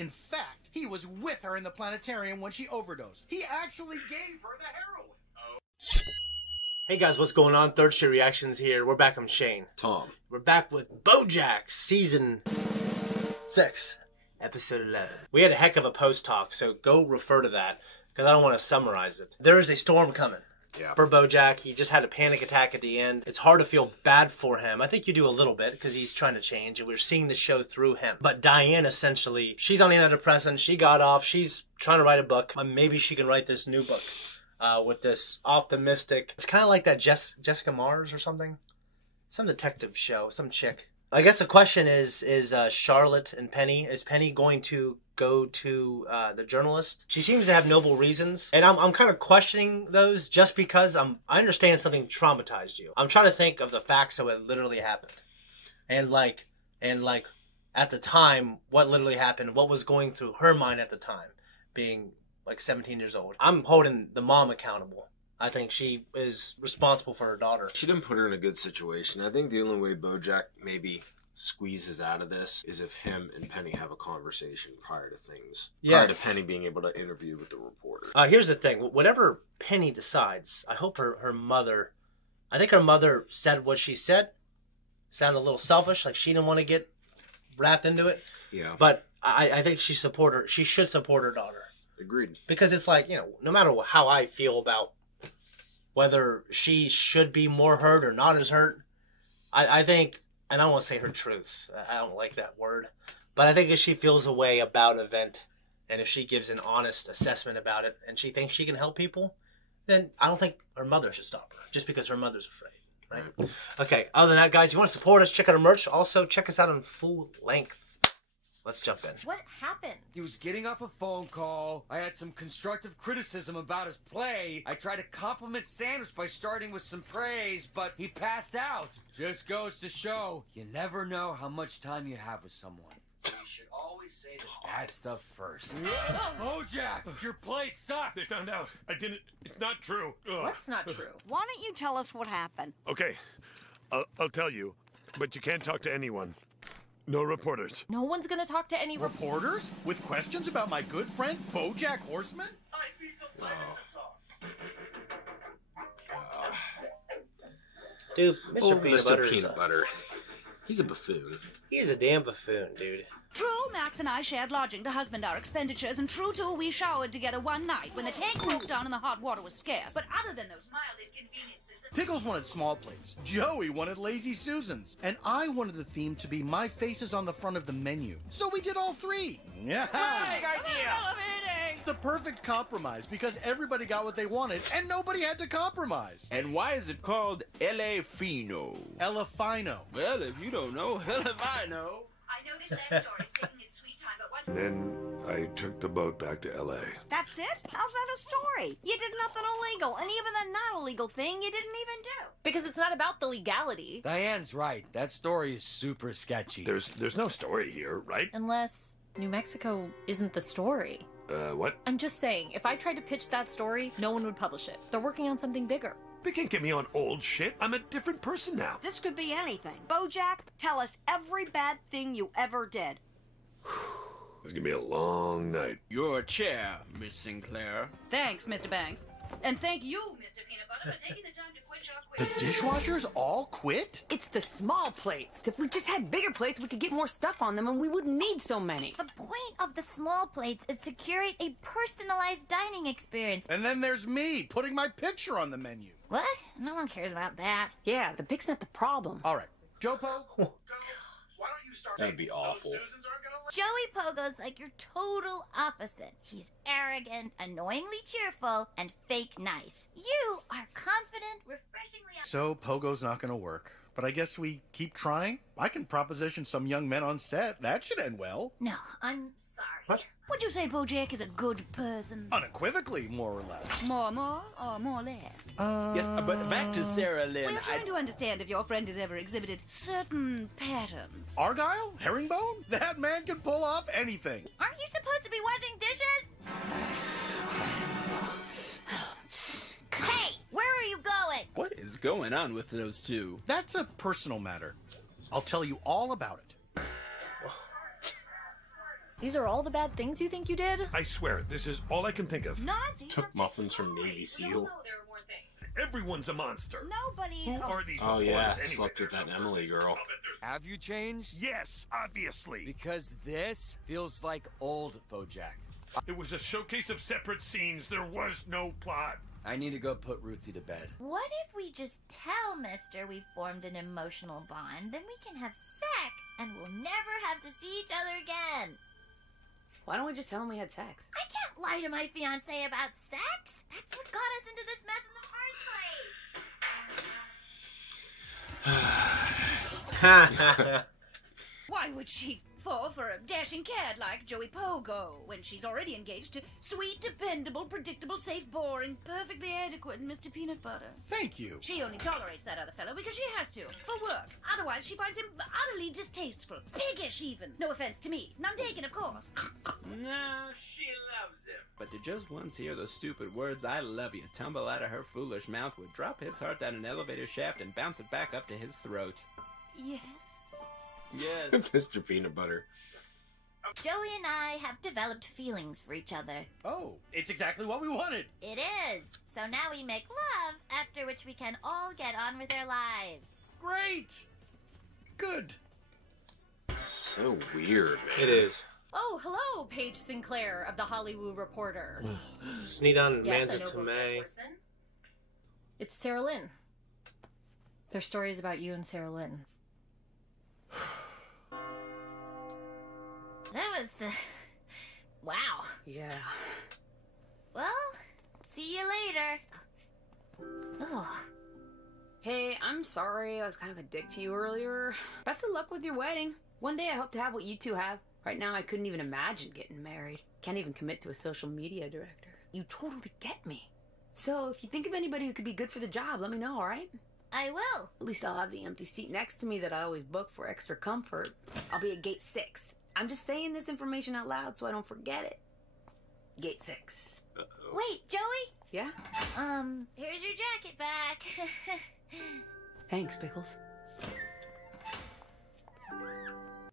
In fact, he was with her in the planetarium when she overdosed. He actually gave her the heroin. Hey guys, what's going on? Third Street Reactions here. We're back. I'm Shane. Tom. We're back with BoJack Season 6, Episode 11. We had a heck of a post talk, so go refer to that, because I don't want to summarize it. There is a storm coming. Yeah. For BoJack, he just had a panic attack at the end. It's hard to feel bad for him. I think you do a little bit because he's trying to change and we're seeing the show through him. But Diane, essentially, she's on antidepressant. She got off. She's trying to write a book. Maybe she can write this new book with this optimistic. It's kind of like that Jessica Mars or something. Some detective show, some chick. I guess the question is Charlotte and Penny. Is Penny going to go to the journalist? She seems to have noble reasons, and I'm kind of questioning those just because I understand something traumatized you. I'm trying to think of the facts of what literally happened, and like at the time, what literally happened, what was going through her mind at the time, being like 17 years old. I'm holding the mom accountable. I think she is responsible for her daughter. She didn't put her in a good situation. I think the only way BoJack maybe squeezes out of this is if him and Penny have a conversation prior to things. Yeah. Prior to Penny being able to interview with the reporter. Here's the thing. Whatever Penny decides, I hope her mother... I think her mother said what she said. Sounded a little selfish, like she didn't want to get wrapped into it. Yeah. But I think she should support her daughter. Agreed. Because it's like, you know, no matter how I feel about whether she should be more hurt or not as hurt, I think, and I don't want to say her truth, I don't like that word, but I think if she feels a way about an event, and if she gives an honest assessment about it, and she thinks she can help people, then I don't think her mother should stop her, just because her mother's afraid, right? Okay, other than that, guys, you want to support us, check out our merch. Also, check us out on full length. Let's jump in. What happened? He was getting off a phone call. I had some constructive criticism about his play. I tried to compliment Sanders by starting with some praise, but he passed out. Just goes to show, you never know how much time you have with someone. So you should always say the bad stuff first. BoJack, your play sucks. They found out. I didn't. It's not true. Ugh. What's not true? Why don't you tell us what happened? Okay, I'll tell you, but you can't talk to anyone. No reporters. No one's gonna talk to any reporters with questions about my good friend BoJack Horseman? I'd be delighted to talk. Dude, Mr. Peanut Butter. He's a buffoon. He's a damn buffoon, dude. True, Max and I shared lodging to husband our expenditures, and true, too, we showered together one night when the tank broke down and the hot water was scarce. But other than those mild inconveniences... Pickles wanted small plates, Joey wanted Lazy Susans, and I wanted the theme to be my faces on the front of the menu. So we did all three. Yeah. What's the big idea? The perfect compromise, because everybody got what they wanted, and nobody had to compromise. And why is it called L.A. Fino? Ella Fino. Well, if you don't know, hell if I know. I know this last story's taking its sweet time, but what... Then I took the boat back to L.A. That's it? How's that a story? You did nothing illegal, and even the not illegal thing you didn't even do. Because it's not about the legality. Diane's right. That story is super sketchy. There's no story here, right? Unless New Mexico isn't the story. What? I'm just saying, if I tried to pitch that story, no one would publish it. They're working on something bigger. They can't get me on old shit. I'm a different person now. This could be anything. BoJack, tell us every bad thing you ever did. It's gonna be a long night. Your chair, Miss Sinclair. Thanks, Mr. Banks. And thank you, Mr. Peanut Butter, for taking the time to quench our The quiz. dishwashers all quit? It's the small plates. If we just had bigger plates, we could get more stuff on them and we wouldn't need so many. The point of the small plates is to curate a personalized dining experience. And then there's me putting my picture on the menu. What? No one cares about that. Yeah, the pic's not the problem. All right, Jopo, why don't you start? That'd be awful. Joey Pogo's like your total opposite. He's arrogant, annoyingly cheerful, and fake nice. You are confident, refreshingly... So Pogo's not gonna work. But I guess we keep trying? I can proposition some young men on set. That should end well. No, I'm sorry. What? Would you say BoJack is a good person? Unequivocally, more or less. More or more less? Yes, but back to Sarah Lynn. We're trying to understand if your friend has ever exhibited certain patterns. Argyle? Herringbone? That man can pull off anything. Aren't you supposed to be washing dishes? Hey, where are you going? What is going on with those two? That's a personal matter. I'll tell you all about it. These are all the bad things you think you did? I swear, this is all I can think of. None of these Took muffins from Navy SEAL. Everyone's a monster. Nobody's. Who are these Oh reporters yeah, anyway? slept with that Emily girl. Have you changed? Yes, obviously. Because this feels like old BoJack. It was a showcase of separate scenes. There was no plot. I need to go put Ruthie to bed. What if we just tell Mister we formed an emotional bond, then we can have sex, and we'll never have to see each other again? Why don't we just tell him we had sex? I can't lie to my fiancé about sex. That's what got us into this mess in the first place. Why would she fall for a dashing cad like Joey Pogo when she's already engaged to sweet, dependable, predictable, safe, boring, perfectly adequate Mr. Peanut Butter? Thank you. She only tolerates that other fellow because she has to, for work. Otherwise, she finds him utterly distasteful, piggish even. No offense to me. None taken, of course. No, she loves him. But to just once hear the stupid words, "I love you," tumble out of her foolish mouth would drop his heart down an elevator shaft and bounce it back up to his throat. Yes. Yes. Mr. Peanut Butter. Joey and I have developed feelings for each other. Oh, it's exactly what we wanted. It is. So now we make love, after which we can all get on with our lives. Great. Good. So weird, man. It is. Oh, hello, Paige Sinclair of the Hollywood Reporter. Sneed on Yes, I Manza know to BoJack May. Horseman. It's Sarah Lynn. Their story is about you and Sarah Lynn. That was, wow. Yeah. Well, see you later. Ugh. Hey, I'm sorry I was kind of a dick to you earlier. Best of luck with your wedding. One day I hope to have what you two have. Right now I couldn't even imagine getting married. Can't even commit to a social media director. You totally get me. So if you think of anybody who could be good for the job, let me know, alright? I will. At least I'll have the empty seat next to me that I always book for extra comfort. I'll be at gate 6. I'm just saying this information out loud so I don't forget it. Gate 6. Uh-oh. Wait, Joey? Yeah? Here's your jacket back. Thanks, Pickles.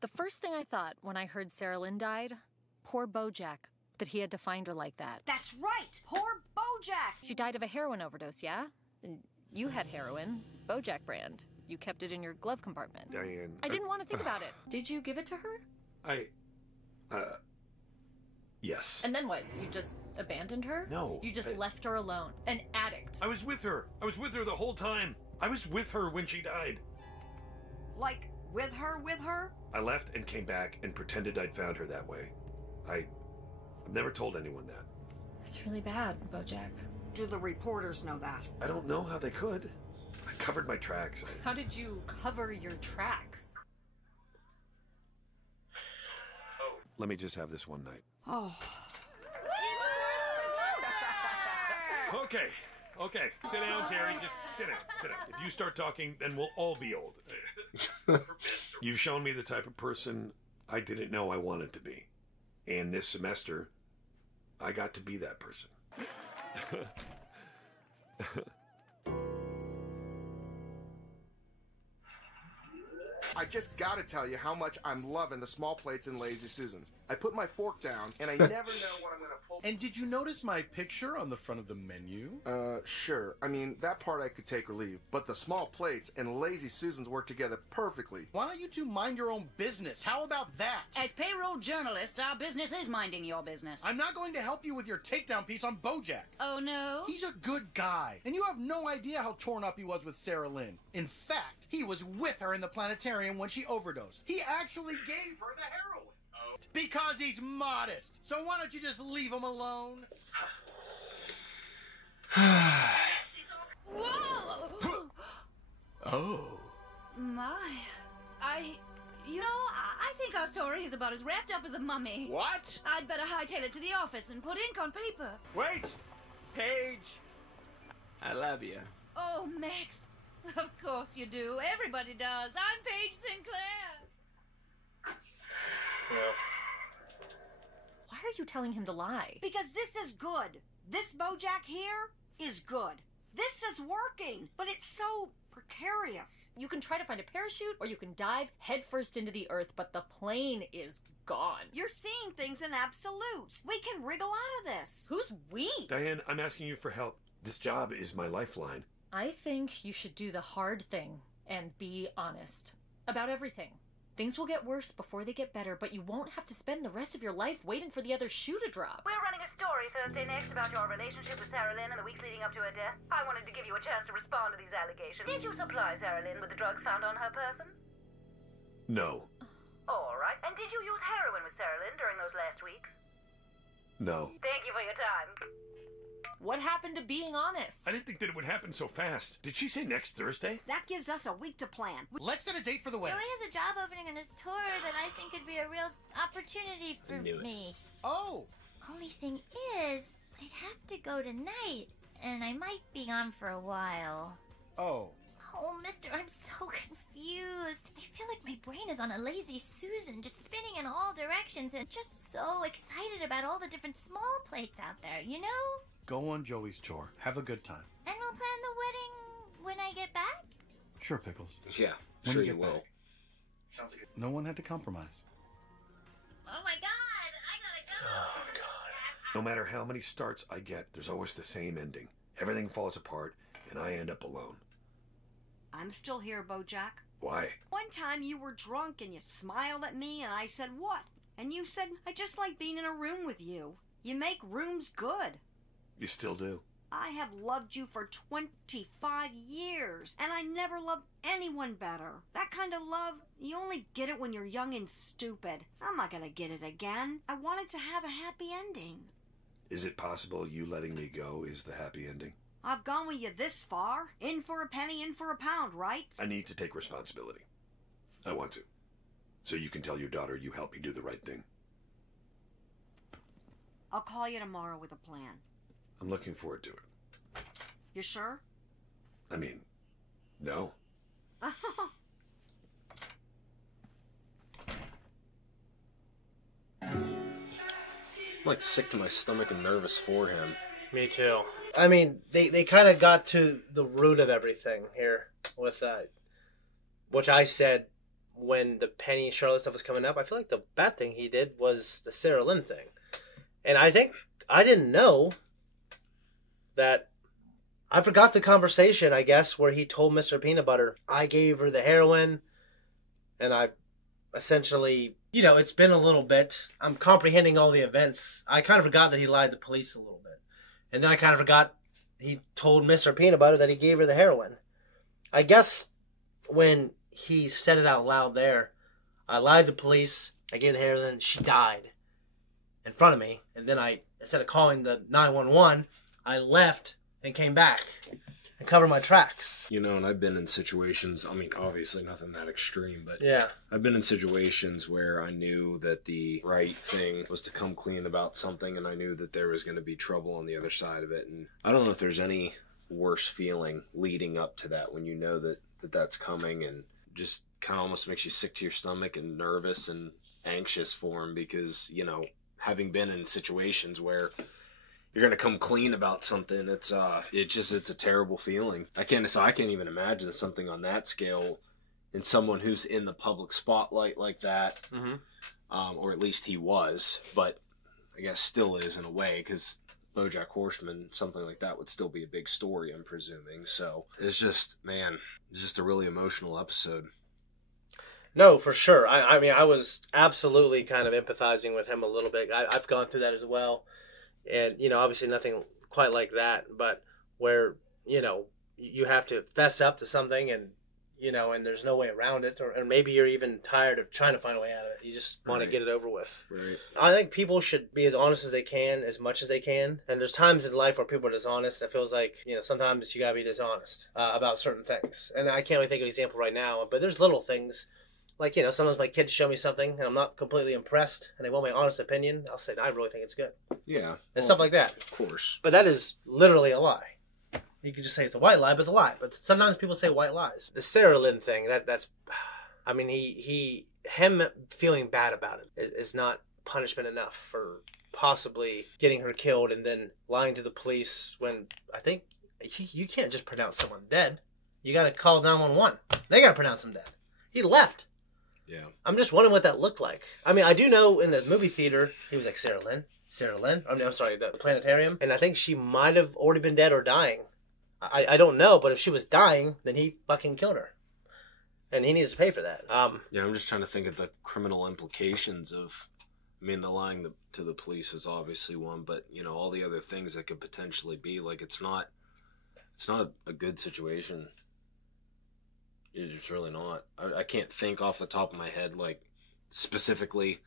The first thing I thought when I heard Sarah Lynn died, poor BoJack, that he had to find her like that. That's right. Poor BoJack. She died of a heroin overdose, yeah? And you had heroin, BoJack brand. You kept it in your glove compartment. Diane. I didn't want to think about it. Did you give it to her? Yes. And then what? You just abandoned her? No. You just left her alone. An addict. I was with her. I was with her the whole time. I was with her when she died. Like, with her? I left and came back and pretended I'd found her that way. I've never told anyone that. That's really bad, BoJack. Do the reporters know that? I don't know how they could. I covered my tracks. How did you cover your tracks? Let me just have this one night. Oh. Okay. Sit down, Terry. Just sit down. If you start talking, then we'll all be old. You've shown me the type of person I didn't know I wanted to be. And this semester, I got to be that person. I just gotta tell you how much I'm loving the small plates and Lazy Susans. I put my fork down, and I never know what I'm gonna pull. And did you notice my picture on the front of the menu? Sure. I mean, that part I could take or leave, but the small plates and Lazy Susans work together perfectly. Why don't you two mind your own business? How about that? As payroll journalists, our business is minding your business. I'm not going to help you with your takedown piece on BoJack. Oh, no? He's a good guy, and you have no idea how torn up he was with Sarah Lynn. In fact, he was with her in the planetarium when she overdosed. He actually gave her the heroin. Oh. Because he's modest. So why don't you just leave him alone? Whoa! Oh. My. I think our story is about as wrapped up as a mummy. What? I'd better hightail it to the office and put ink on paper. Wait! Paige! I love you. Oh, Max. Of course you do. Everybody does. I'm Paige Sinclair. Yeah. Why are you telling him to lie? Because this is good. This BoJack here is good. This is working. But it's so precarious. You can try to find a parachute, or you can dive headfirst into the earth, but the plane is gone. You're seeing things in absolutes. We can wriggle out of this. Who's we? Diane, I'm asking you for help. This job is my lifeline. I think you should do the hard thing and be honest about everything. Things will get worse before they get better, but you won't have to spend the rest of your life waiting for the other shoe to drop. We're running a story Thursday next about your relationship with Sarah Lynn in the weeks leading up to her death. I wanted to give you a chance to respond to these allegations. Did you supply Sarah Lynn with the drugs found on her person? No. All right. And did you use heroin with Sarah Lynn during those last weeks? No. Thank you for your time. What happened to being honest? I didn't think that it would happen so fast. Did she say next Thursday? That gives us a week to plan. Let's set a date for the wedding. Joey has a job opening on his tour that I think could be a real opportunity for me. Oh. Only thing is, I'd have to go tonight, and I might be gone for a while. Oh. Oh, mister, I'm so confused. I feel like my brain is on a lazy Susan, just spinning in all directions and just so excited about all the different small plates out there, you know? Go on Joey's tour. Have a good time. And we'll plan the wedding when I get back? Sure, Pickles. Yeah, when sure you you get will. back. Sounds like no one had to compromise. Oh my god, I gotta go. Oh, God. No matter how many starts I get, there's always the same ending. Everything falls apart, and I end up alone. I'm still here, BoJack. Why? One time you were drunk and you smiled at me and I said, what? And you said, I just like being in a room with you. You make rooms good. You still do. I have loved you for 25 years, and I never loved anyone better. That kind of love, you only get it when you're young and stupid. I'm not gonna get it again. I wanted to have a happy ending. Is it possible you letting me go is the happy ending? I've gone with you this far. In for a penny, in for a pound, right? I need to take responsibility. I want to. So you can tell your daughter you helped me do the right thing. I'll call you tomorrow with a plan. I'm looking forward to it. You sure? I mean, no. I'm like sick to my stomach and nervous for him. Me too. I mean, they kind of got to the root of everything here with which I said when the Penny Charlotte stuff was coming up. I feel like the bad thing he did was the Sarah Lynn thing. And I think I didn't know that I forgot the conversation, I guess, where he told Mr. Peanut Butter, I gave her the heroin, and I essentially, you know, it's been a little bit. I'm comprehending all the events. I kind of forgot that he lied to police a little bit. And then I kind of forgot he told Mr. Peanut Butter that he gave her the heroin. I guess when he said it out loud there, I lied to police, I gave her the heroin, she died in front of me. And then I, instead of calling the 911, I left and came back and covered my tracks. You know, and I've been in situations, I mean, obviously nothing that extreme, but yeah, I've been in situations where I knew that the right thing was to come clean about something, and I knew that there was going to be trouble on the other side of it. And I don't know if there's any worse feeling leading up to that when you know that that's coming, and just kind of almost makes you sick to your stomach and nervous and anxious for him, because, you know, having been in situations where you're gonna come clean about something, it's a terrible feeling. I can't even imagine something on that scale in someone who's in the public spotlight like that. Mm-hmm. Or at least he was, but I guess still is in a way, because BoJack Horseman, something like that would still be a big story, I'm presuming. So it's just, man, it's just a really emotional episode. No, for sure. I mean, I was absolutely kind of empathizing with him a little bit. I've gone through that as well. And, you know, obviously nothing quite like that, but where, you know, you have to fess up to something and, you know, and there's no way around it. Or maybe you're even tired of trying to find a way out of it. You just want to get it over with. Right. I think people should be as honest as they can, as much as they can. And there's times in life where people are dishonest. It feels like, you know, sometimes you got to be dishonest about certain things. And I can't really think of an example right now, but there's little things. Like, you know, sometimes my kids show me something and I'm not completely impressed and they want my honest opinion. I'll say, I really think it's good. Yeah. And stuff like that. Of course. But that is literally a lie. You could just say it's a white lie, but it's a lie. But sometimes people say white lies. The Sarah Lynn thing, that's, I mean, him feeling bad about it is not punishment enough for possibly getting her killed and then lying to the police when I think you can't just pronounce someone dead. You got to call 911. They got to pronounce him dead. He left. Yeah. I'm just wondering what that looked like. I mean, I do know in the movie theater, he was like, Sarah Lynn. I'm sorry, the planetarium. And I think she might have already been dead or dying. I don't know, but if she was dying, then he fucking killed her. And he needs to pay for that. Yeah, I'm just trying to think of the criminal implications of... I mean, the lying to the police is obviously one, but, you know, all the other things that could potentially be, like, it's not a good situation. It's really not. I can't think off the top of my head, like, specifically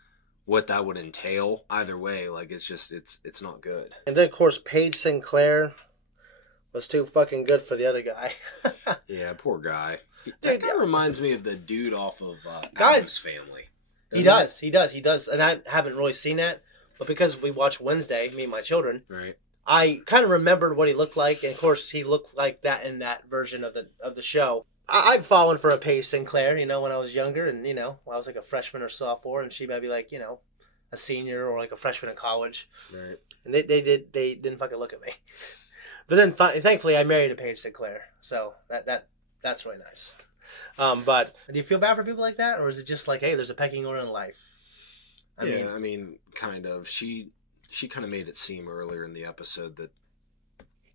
what that would entail. Either way, like, it's just, it's not good. And then, of course, Paige Sinclair was too fucking good for the other guy. Yeah, poor guy. That guy reminds me of the dude off of Guys, Addams Family. He does. And I haven't really seen that, but because we watched Wednesday, me and my children, right? I kind of remembered what he looked like, and of course, he looked like that in that version of the show. I've fallen for a Paige Sinclair, you know, when I was younger, and you know, when I was like a freshman or sophomore, and she might be like, you know, a senior or like a freshman in college, right? And they didn't fucking look at me. But then, thankfully, I married a Paige Sinclair, so that's really nice. But do you feel bad for people like that, or is it just like, hey, there's a pecking order in life? I mean, kind of. She kind of made it seem earlier in the episode that,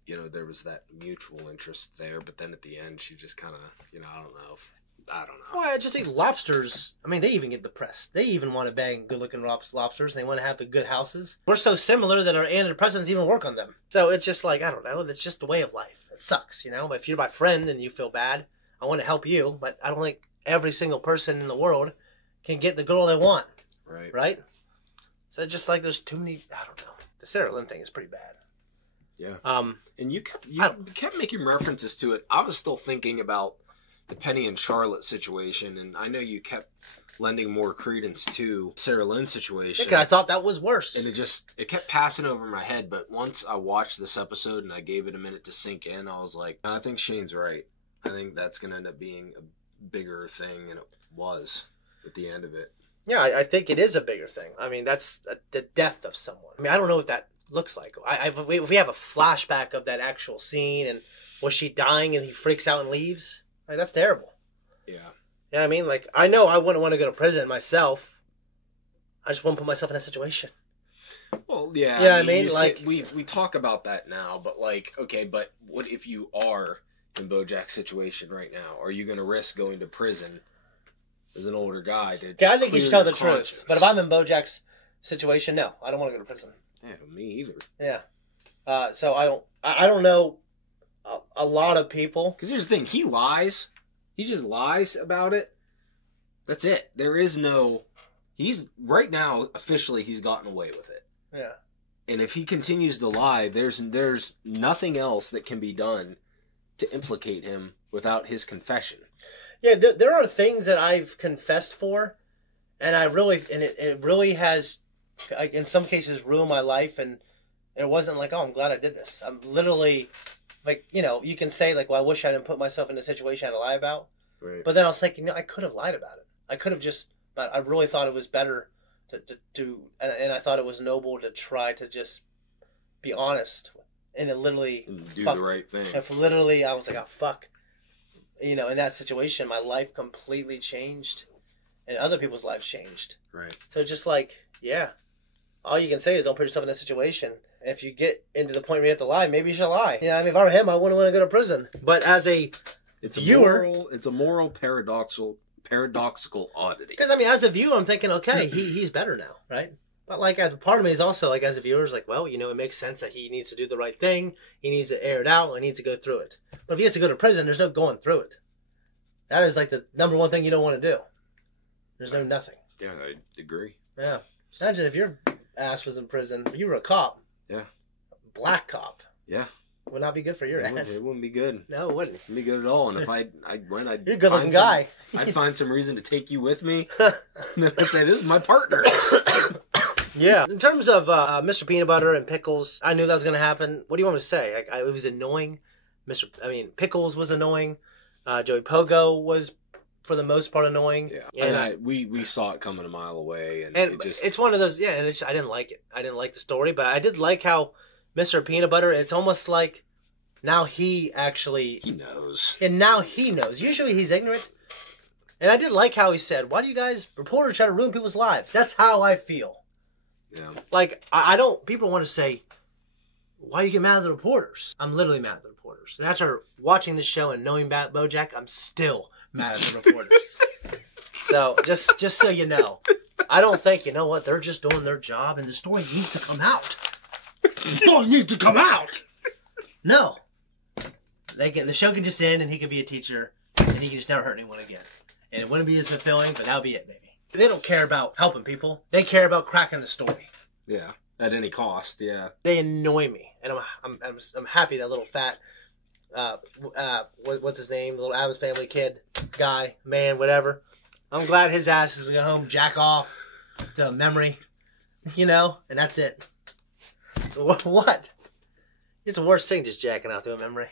you know, there was that mutual interest there, but then at the end, she just kind of, you know, I don't know. Well, I just think lobsters, I mean, they even get depressed. They even want to bang good-looking lobsters, and they want to have the good houses. We're so similar that our antidepressants even work on them. So it's just like, I don't know, it's just the way of life. It sucks, you know? But if you're my friend and you feel bad, I want to help you, but I don't think every single person in the world can get the girl they want. Right. Right? So it's just like there's too many, I don't know. The Sarah Lynn thing is pretty bad. Yeah. And you kept making references to it. I was still thinking about the Penny and Charlotte situation, and I know you kept lending more credence to Sarah Lynn's situation. I thought that was worse. And it kept passing over my head, but once I watched this episode and I gave it a minute to sink in, I was like, I think Shane's right. I think that's going to end up being a bigger thing than it was at the end of it. Yeah, I think it is a bigger thing. I mean, that's the death of someone. I mean, I don't know what that looks like. If we have a flashback of that actual scene, and was she dying and he freaks out and leaves? Like, that's terrible. Yeah. Yeah, I mean, like, I know I wouldn't want to go to prison myself. I just wouldn't put myself in that situation. Well, yeah. Yeah, I mean, like... we talk about that now, but, like, okay, but what if you are in BoJack's situation right now? Are you going to risk going to prison as an older guy to I think you should tell the truth. But if I'm in BoJack's situation, no. I don't want to go to prison. Yeah, me either. Yeah. So I don't know a lot of people. Because here's the thing. He lies. He just lies about it. That's it. There is no... He's... Right now, officially, he's gotten away with it. Yeah. And if he continues to lie, there's nothing else that can be done to implicate him without his confession. Yeah, there are things that I've confessed for, and it really has, in some cases, ruined my life, and it wasn't like, oh, I'm glad I did this. I'm literally, like, you know, you can say, like, well, I wish I didn't put myself in a situation I had to lie about. Right. But then I was thinking, I could have lied about it. I could have just, I really thought it was better to and I thought it was noble to try to just be honest. And it literally... Do the right thing. If literally, I was like, oh, fuck. You know, in that situation, my life completely changed. And other people's lives changed. Right. So just like, yeah. All you can say is don't put yourself in that situation. And if you get into the point where you have to lie, maybe you should lie. Yeah, I mean, if I were him, I wouldn't want to go to prison. But as a viewer... It's a moral paradoxical oddity. Because, I mean, as a viewer, I'm thinking, okay, he's better now, right? But, like, as part of me is also, like, as a viewer, is like, well, you know, it makes sense that he needs to do the right thing. He needs to air it out. He needs to go through it. But if he has to go to prison, there's no going through it. That is, like, the number one thing you don't want to do. There's no nothing. Yeah, I agree. Yeah. Imagine if your ass was in prison. If you were a cop. Yeah. A black cop. Yeah. Would not be good for your ass. It wouldn't be good. No, it wouldn't. It wouldn't be good at all. And if I'd you're a good-looking guy. I'd find some reason to take you with me. And then I'd say, this is my partner. Yeah. In terms of Mr. Peanut Butter and Pickles, I knew that was going to happen. What do you want me to say? It was annoying. Pickles was annoying. Joey Pogo was, for the most part, annoying. Yeah. And we saw it coming a mile away. And it's one of those, yeah, and I didn't like it. I didn't like the story, but I did like how Mr. Peanut Butter, it's almost like Now he knows. And now he knows. Usually he's ignorant. And I did like how he said, why do you guys, reporters, try to ruin people's lives? That's how I feel. Yeah. Like, I don't, people want to say, why do you get mad at the reporters? I'm literally mad at the reporters. And after watching this show and knowing about BoJack, I'm still mad at the reporters. So, just so you know, I don't think, you know what, they're just doing their job and the story needs to come out. The story needs to come out! No. The show can just end and he can be a teacher and he can just never hurt anyone again. And it wouldn't be as fulfilling, but that'll be it, baby. They don't care about helping people. They care about cracking the story. Yeah, at any cost, yeah. They annoy me. And I'm happy that little fat, what's his name? The little Addams Family kid, guy, man, whatever. I'm glad his ass is going to go home, jack off to memory, you know, and that's it. What? It's the worst thing, just jacking off to a memory.